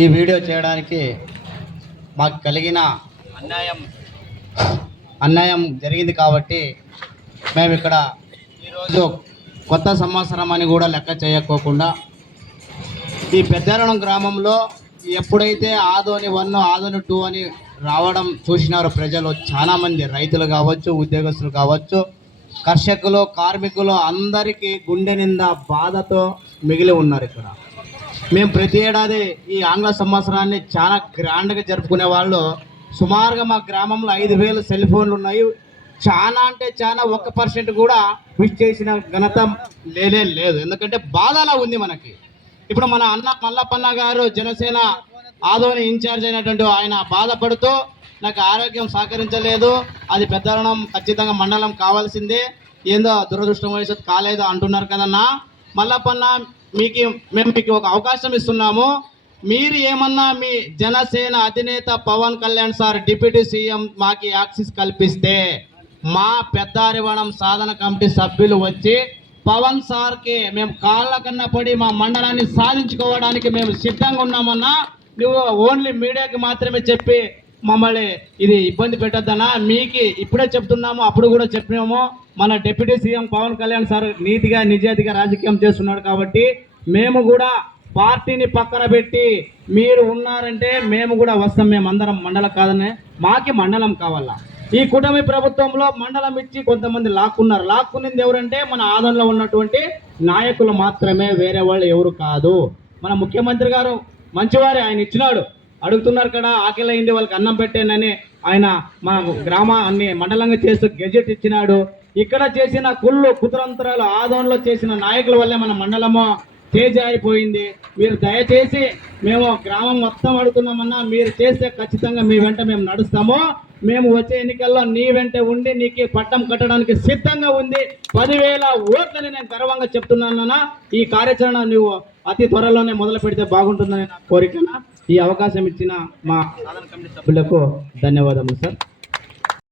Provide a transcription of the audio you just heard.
ఈ వీడియో చేయడానికి మాకు కలిగిన అన్యాయం జరిగింది కాబట్టి మేము ఇక్కడ ఈరోజు కొత్త సంవత్సరం అని కూడా లెక్క చేయకోకుండా ఈ పెద్దారణం గ్రామంలో ఎప్పుడైతే ఆదోని 1 ఆదోని 2 అని రావడం చూసినారో ప్రజలు చాలామంది రైతులు కావచ్చు, ఉద్యోగస్తులు కావచ్చు, కర్షకులు, కార్మికులు అందరికీ గుండె నిండా బాధతో మిగిలి ఉన్నారు. ఇక్కడ మేము ప్రతి ఏడాది ఈ ఆంగ్ల సంవత్సరాన్ని చాలా గ్రాండ్గా జరుపుకునే వాళ్ళు సుమారుగా మా గ్రామంలో 5,000 సెల్ ఫోన్లు ఉన్నాయి. చాలా అంటే చాలా 1% కూడా విష్ చేసిన ఘనత లేదు. ఎందుకంటే బాధ అలా ఉంది మనకి. ఇప్పుడు మన అన్న మల్లప్పన్న గారు జనసేన ఆదోని ఇన్ఛార్జ్ అయినటువంటి ఆయన బాధపడుతూ నాకు ఆరోగ్యం సహకరించలేదు, అది పెద్దరణం ఖచ్చితంగా మండలం కావాల్సిందే, ఏందో దురదృష్టం వయసు కాలేదు అంటున్నారు కదన్నా. మల్లప్పన్న మేము మీకు ఒక అవకాశం ఇస్తున్నాము. మీరు ఏమన్నా మీ జనసేన అధినేత Pawan Kalyan sir deputy CM మాకు యాక్సెస్ కల్పిస్తే మా పెద్దారివనం సాధన కమిటీ సభ్యులు వచ్చి పవన్ సార్కి మేము కాళ్ళ కన్నా పడి మా మండలాన్ని సాధించుకోవడానికి మేము సిద్ధంగా ఉన్నామన్నా. నువ్వు ఓన్లీ మీడియాకి మాత్రమే చెప్పి మమ్మల్ని ఇది ఇబ్బంది పెట్టద్దన్నా. మీకు ఇప్పుడే చెప్తున్నాము, అప్పుడు కూడా చెప్పినాము. మన deputy CM Pawan Kalyan sir నీతిగా నిజాయితీగా రాజకీయం చేస్తున్నాడు కాబట్టి మేము కూడా పార్టీని పక్కన పెట్టి మీరు ఉన్నారంటే మేము కూడా వస్తాం. మేమందరం మండలం కాదనే, మాకి మండలం కావాలా. ఈ కూటమి ప్రభుత్వంలో మండలం ఇచ్చి కొంతమంది లాక్కున్నారు. లాక్కునింది ఎవరంటే మన ఆదోనిలో ఉన్నటువంటి నాయకులు మాత్రమే, వేరే వాళ్ళు ఎవరు కాదు. మన ముఖ్యమంత్రి గారు మంచివారే, ఆయన ఇచ్చినాడు. అడుగుతున్నారు కదా, ఆకలి అయింది వాళ్ళకి అన్నం పెట్టానని ఆయన మన గ్రామాన్ని మండలంగా చేస్తూ గెజెట్ ఇచ్చినాడు. ఇక్కడ చేసిన కుతంత్రాలు ఆదోనిలో చేసిన నాయకుల వల్లే మన మండలము తేజారిపోయింది. మీరు దయచేసి మేము గ్రామం మొత్తం అడుగుతున్నామన్నా, మీరు చేస్తే ఖచ్చితంగా మీ వెంట మేము నడుస్తాము. మేము వచ్చే ఎన్నికల్లో నీ వెంట ఉండి నీకు పట్టం కట్టడానికి సిద్ధంగా ఉంది. 10,000 ఓట్లని నేను గర్వంగా చెప్తున్నానన్నా. ఈ కార్యాచరణ నువ్వు అతి త్వరలోనే మొదలు పెడితే బాగుంటుందని నా కోరికన. ఈ అవకాశం ఇచ్చిన మా సాధన కమిటీ సభ్యులకు ధన్యవాదములు సార్.